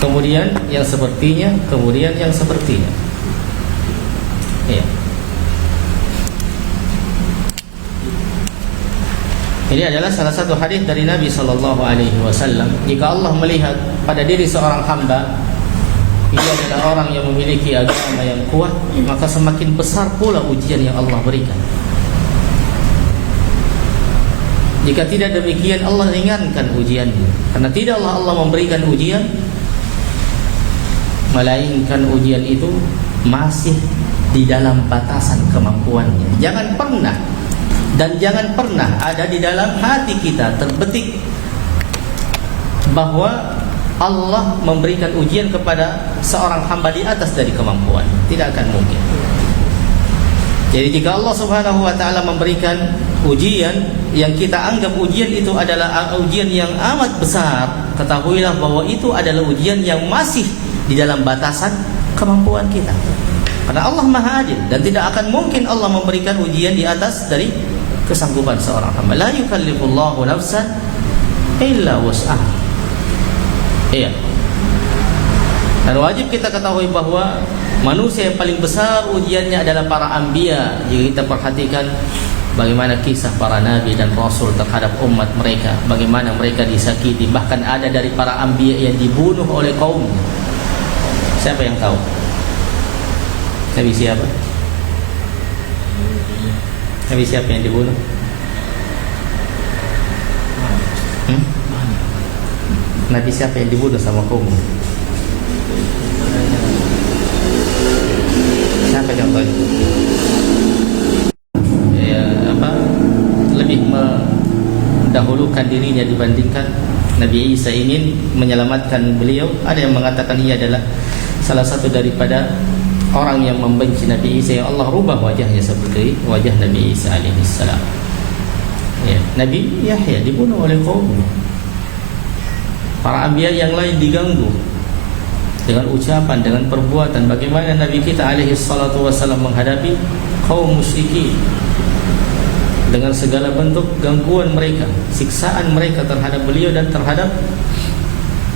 Kemudian yang sepertinya, kemudian yang sepertinya. Ya. Ini adalah salah satu hadis dari Nabi sallallahu alaihi wasallam, jika Allah melihat pada diri seorang hamba ia adalah orang yang memiliki agama yang kuat, maka semakin besar pula ujian yang Allah berikan. Jika tidak demikian, Allah ringankan ujiannya. Karena tidaklah Allah memberikan ujian melainkan ujian itu masih di dalam batasan kemampuannya. Jangan pernah ada di dalam hati kita terbetik bahwa Allah memberikan ujian kepada seorang hamba di atas dari kemampuan. Tidak akan mungkin. Jadi jika Allah Subhanahu wa taala memberikan ujian yang kita anggap ujian itu adalah ujian yang amat besar, ketahuilah bahwa itu adalah ujian yang masih di dalam batasan kemampuan kita. Karena Allah Maha Adil dan tidak akan mungkin Allah memberikan ujian di atas dari kesanggupan seorang hamba. La yukallifullahu nafsan illa wus'aha. Iya. Dan wajib kita ketahui bahwa manusia yang paling besar ujiannya adalah para anbiya. Jika kita perhatikan bagaimana kisah para nabi dan rasul terhadap umat mereka, bagaimana mereka disakiti, bahkan ada dari para anbiya yang dibunuh oleh kaumnya. Siapa yang tahu? Nabi siapa? Nabi siapa yang dibunuh? Nabi siapa yang dibunuh sama kaumnya? Siapa contohnya? Lebih mendahulukan dirinya dibandingkan Nabi Isa ingin menyelamatkan beliau. Ada yang mengatakan ia adalah salah satu daripada orang yang membenci Nabi Isa yang Allah rubah wajahnya seperti wajah Nabi Isa alaihissalam. Ya, Nabi Yahya dibunuh oleh kaumnya. Para anbiya yang lain diganggu dengan ucapan, dengan perbuatan. Bagaimana Nabi kita alaihissalatu wassalam menghadapi kaum musyrikin dengan segala bentuk gangguan mereka, siksaan mereka terhadap beliau dan terhadap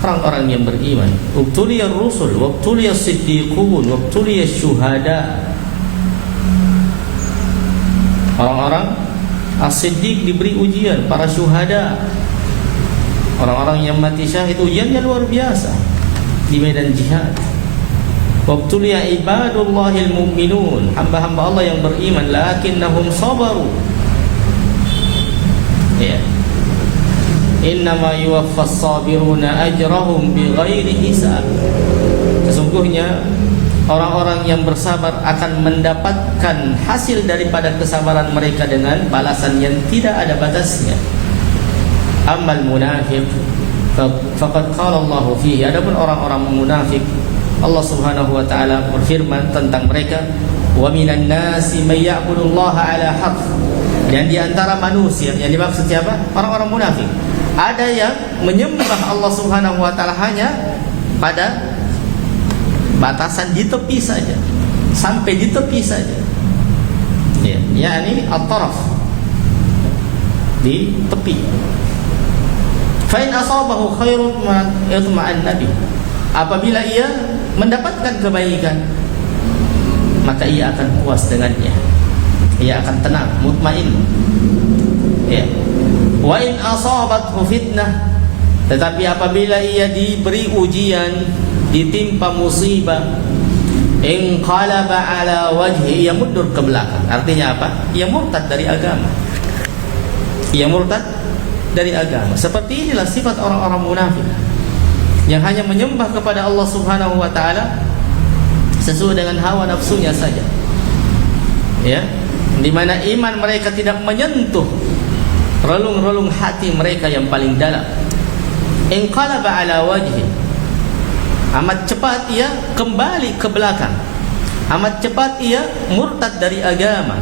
orang-orang yang beriman. Ubtuliyar rusul, wabtuliyas siddiqun, wabtuliyas syuhada. Orang-orang as-siddiq diberi ujian, para syuhada, orang-orang yang mati syahid, ujiannya luar biasa di medan jihad. Wabtuliya ibadullahil mu'minun, hamba-hamba Allah yang beriman, lakinnahum sabaru. Ya. Innama yuwaffas sabiruna ajrahum bighairi hisab. Sesungguhnya orang-orang yang bersabar akan mendapatkan hasil daripada kesabaran mereka dengan balasan yang tidak ada batasnya. Ammal munafiq faqad qala Allah fihi, adapun orang-orang munafik, Allah Subhanahu wa taala berfirman tentang mereka, wa minan nasi may ya'budullaha ala harf. Dan di antara manusia, yang dimaksud siapa? Orang-orang munafik. Ada yang menyembah Allah Subhanahu wa taala hanya pada batasan di tepi saja, sampai di tepi saja. Ya, yakni at-taraf, di tepi. Fa in asabahu khairun yatma'anna bih. Apabila ia mendapatkan kebaikan, maka ia akan puas dengannya. Ia akan tenang, mutmain. Ya. Wa in asabathu fitnah, tetapi apabila ia diberi ujian, ditimpa musibah, inqalaba ala wajhi, ia mundur ke belakang. Artinya apa? Ia murtad dari agama. Ia murtad dari agama. Seperti inilah sifat orang-orang munafik yang hanya menyembah kepada Allah Subhanahu wa taala sesuai dengan hawa nafsunya saja. Ya, di mana iman mereka tidak menyentuh relung-relung hati mereka yang paling dalam. Inqalaba ala wajhi, amat cepat ia kembali ke belakang, amat cepat ia murtad dari agama.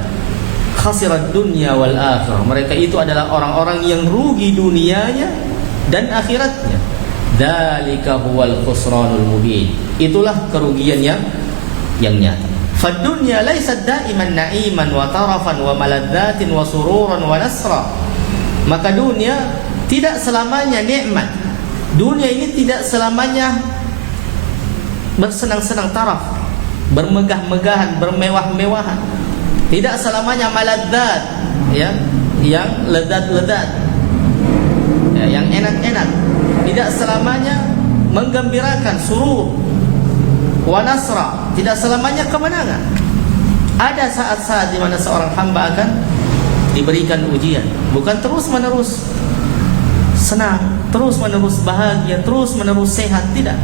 Khasirat dunya wal akhirah, mereka itu adalah orang-orang yang rugi dunianya dan akhiratnya. Dzalika huwal khusranul mubin, itulah kerugian yang nyata. Fad dunya laysat daiman na'iman wa tarafan wa maladzatin wa sururan wa nasra. Maka dunia tidak selamanya nikmat. Dunia ini tidak selamanya bersenang-senang, taraf, bermegah-megahan, bermewah-mewahan. Tidak selamanya maladzat, ya, yang lezat-lezat, ya, yang enak-enak. Tidak selamanya menggembirakan, surur, wa nasra. Tidak selamanya kemenangan. Ada saat-saat di mana seorang hamba akan diberikan ujian, bukan terus-menerus senang, terus-menerus bahagia, terus-menerus sehat, tidak.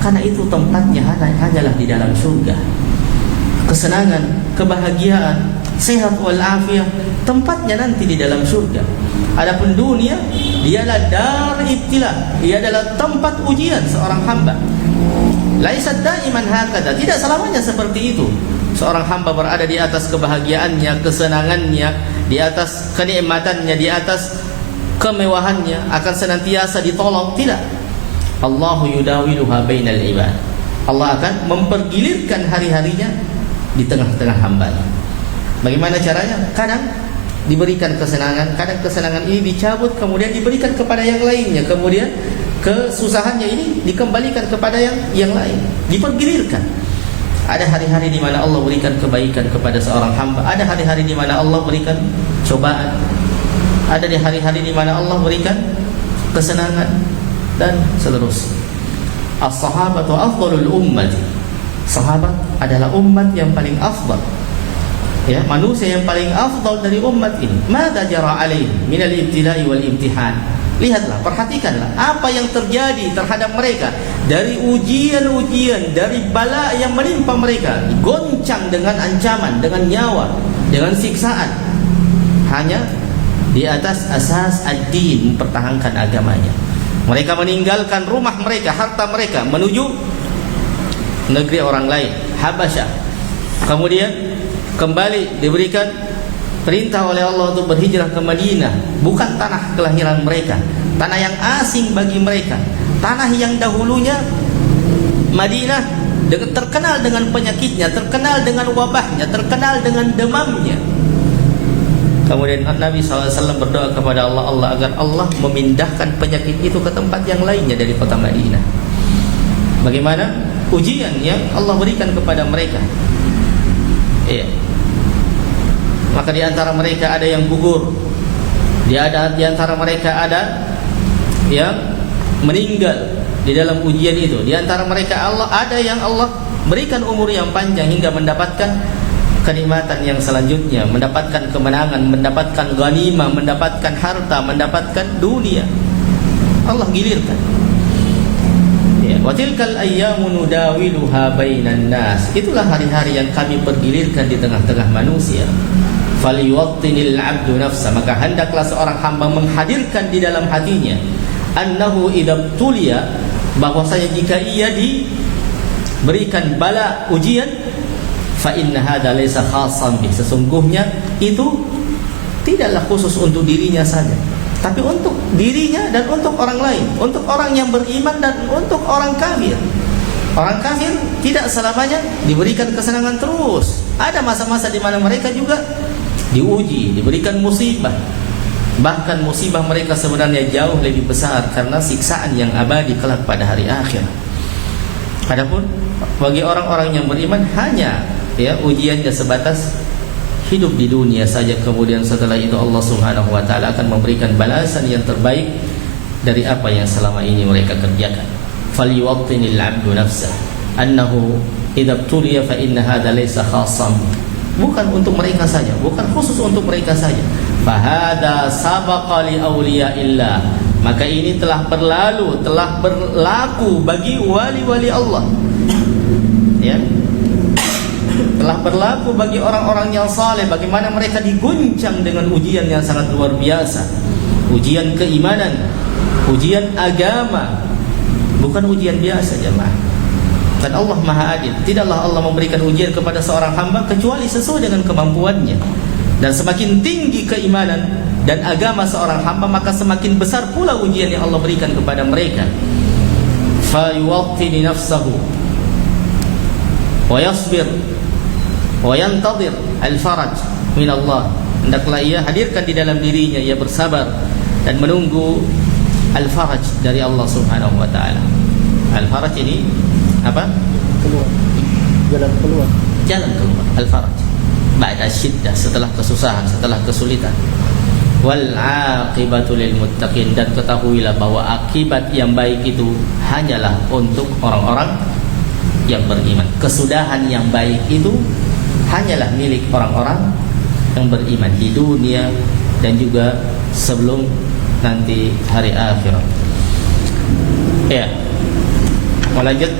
Karena itu tempatnya hanyalah di dalam surga. Kesenangan, kebahagiaan, sehat walafiat, tempatnya nanti di dalam surga. Adapun dunia, dialah dar ibtila, ia adalah tempat ujian seorang hamba. Laisat daiman hakada, tidak selamanya seperti itu. Seorang hamba berada di atas kebahagiaannya, kesenangannya, di atas kenikmatannya, di atas kemewahannya, akan senantiasa ditolong, tidak. Allahu yudawiluha bainal ibad. Allah akan mempergilirkan hari-harinya di tengah-tengah hambanya. Bagaimana caranya? Kadang diberikan kesenangan, kadang kesenangan ini dicabut, kemudian diberikan kepada yang lainnya, kemudian kesusahannya ini dikembalikan kepada yang lain, dipergilirkan. Ada hari-hari di mana Allah berikan kebaikan kepada seorang hamba, ada hari-hari di mana Allah berikan cobaan, ada di hari-hari di mana Allah berikan kesenangan, dan seterusnya. As-sahabatu afdalul ummati. Sahabat adalah umat yang paling afdal, ya, manusia yang paling afdal dari umat ini. Madza jara alaihim minal ibtila'i wal imtihan. Lihatlah, perhatikanlah apa yang terjadi terhadap mereka dari ujian-ujian, dari bala yang menimpa mereka, goncang dengan ancaman, dengan nyawa, dengan siksaan, hanya di atas asas ad-din, mempertahankan agamanya. Mereka meninggalkan rumah mereka, harta mereka, menuju negeri orang lain, Habasyah. Kemudian kembali diberikan perintah oleh Allah untuk berhijrah ke Madinah, bukan tanah kelahiran mereka, tanah yang asing bagi mereka, tanah yang dahulunya Madinah terkenal dengan penyakitnya, terkenal dengan wabahnya, terkenal dengan demamnya. Kemudian Nabi SAW berdoa kepada Allah agar Allah memindahkan penyakit itu ke tempat yang lainnya dari kota Madinah. Bagaimana ujian yang Allah berikan kepada mereka? Iya. Maka di antara mereka ada yang gugur, di antara mereka ada yang meninggal di dalam ujian itu. Di antara mereka ada yang Allah berikan umur yang panjang hingga mendapatkan kenikmatan yang selanjutnya, mendapatkan kemenangan, mendapatkan ghanimah, mendapatkan harta, mendapatkan dunia. Allah gilirkan. Ya, Wa tilkal ayyamu nudawiluha bainan nas. Itulah hari-hari yang kami pergilirkan di tengah-tengah manusia. Falyuwattinil 'abdu nafsa, maka hendaklah seorang hamba menghadirkan di dalam hatinya annahu idabtuliya, bahwasanya jika ia diberikan bala ujian, fa inna hadza laisa khassan bi, sesungguhnya itu tidaklah khusus untuk dirinya saja, tapi untuk dirinya dan untuk orang lain, untuk orang yang beriman dan untuk orang kafir. Orang kafir tidak selamanya diberikan kesenangan terus. Ada masa-masa di mana mereka juga diuji, diberikan musibah. Bahkan musibah mereka sebenarnya jauh lebih besar karena siksaan yang abadi kelak pada hari akhir. Adapun bagi orang-orang yang beriman hanya ujiannya sebatas hidup di dunia saja, kemudian setelah itu Allah Subhanahu wa taala akan memberikan balasan yang terbaik dari apa yang selama ini mereka kerjakan. Falyuwattinil 'abdu nafsah annahu idza tuliya fa inna hadza laysa khassan, bukan untuk mereka saja, bukan khusus untuk mereka saja. Fa hadza sabaqa li awliyaillah, maka ini telah berlalu, telah berlaku bagi wali-wali Allah, ya, telah berlaku bagi orang-orang yang saleh, bagaimana mereka diguncang dengan ujian yang sangat luar biasa, ujian keimanan, ujian agama, bukan ujian biasa jemaah. Dan Allah Maha Adil, tidaklah Allah memberikan ujian kepada seorang hamba kecuali sesuai dengan kemampuannya. Dan semakin tinggi keimanan dan agama seorang hamba, maka semakin besar pula ujian yang Allah berikan kepada mereka. Fa yuwattini nafsahu wa yasbir wa yantadir al-faraj min Allah. Hendaklah ia hadirkan di dalam dirinya, ia bersabar dan menunggu al-faraj dari Allah Subhanahu wa taala. Al-faraj ini apa? Keluar. Jalan keluar. Jalan keluar. Al-faraj ba'da syiddah, setelah kesusahan, setelah kesulitan. Wal aqibatu lil muttaqin, dan ketahuilah bahwa akibat yang baik itu hanyalah untuk orang-orang yang beriman. Kesudahan yang baik itu hanyalah milik orang-orang yang beriman di dunia dan juga sebelum nanti hari akhirat. Ya. Mau lanjut?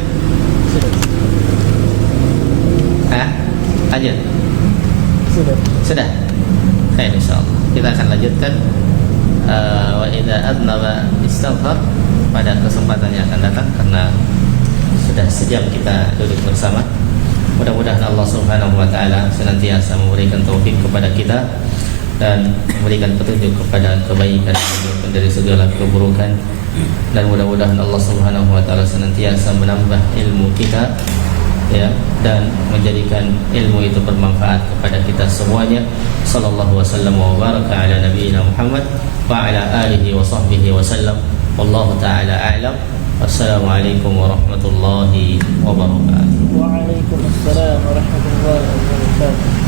Lanjut. Sudah. Baik, insyaallah. Kita akan lanjutkan wa idza adnaba istaghfar pada kesempatan yang akan datang, karena sudah sejam kita duduk bersama. Mudah-mudahan Allah Subhanahu wa taala senantiasa memberikan taufik kepada kita dan memberikan petunjuk kepada kebaikan dan dari segala keburukan, dan mudah-mudahan Allah Subhanahu wa taala senantiasa menambah ilmu kita, ya, dan menjadikan ilmu itu bermanfaat kepada kita semuanya. Sallallahu wasallam wa baraka ala nabiyyina Muhammad wa ala alihi wa sahbihi wasallam. Wallahu taala a'lam. Wassalamualaikum warahmatullahi wabarakatuh. Waalaikumsalam warahmatullahi wabarakatuh.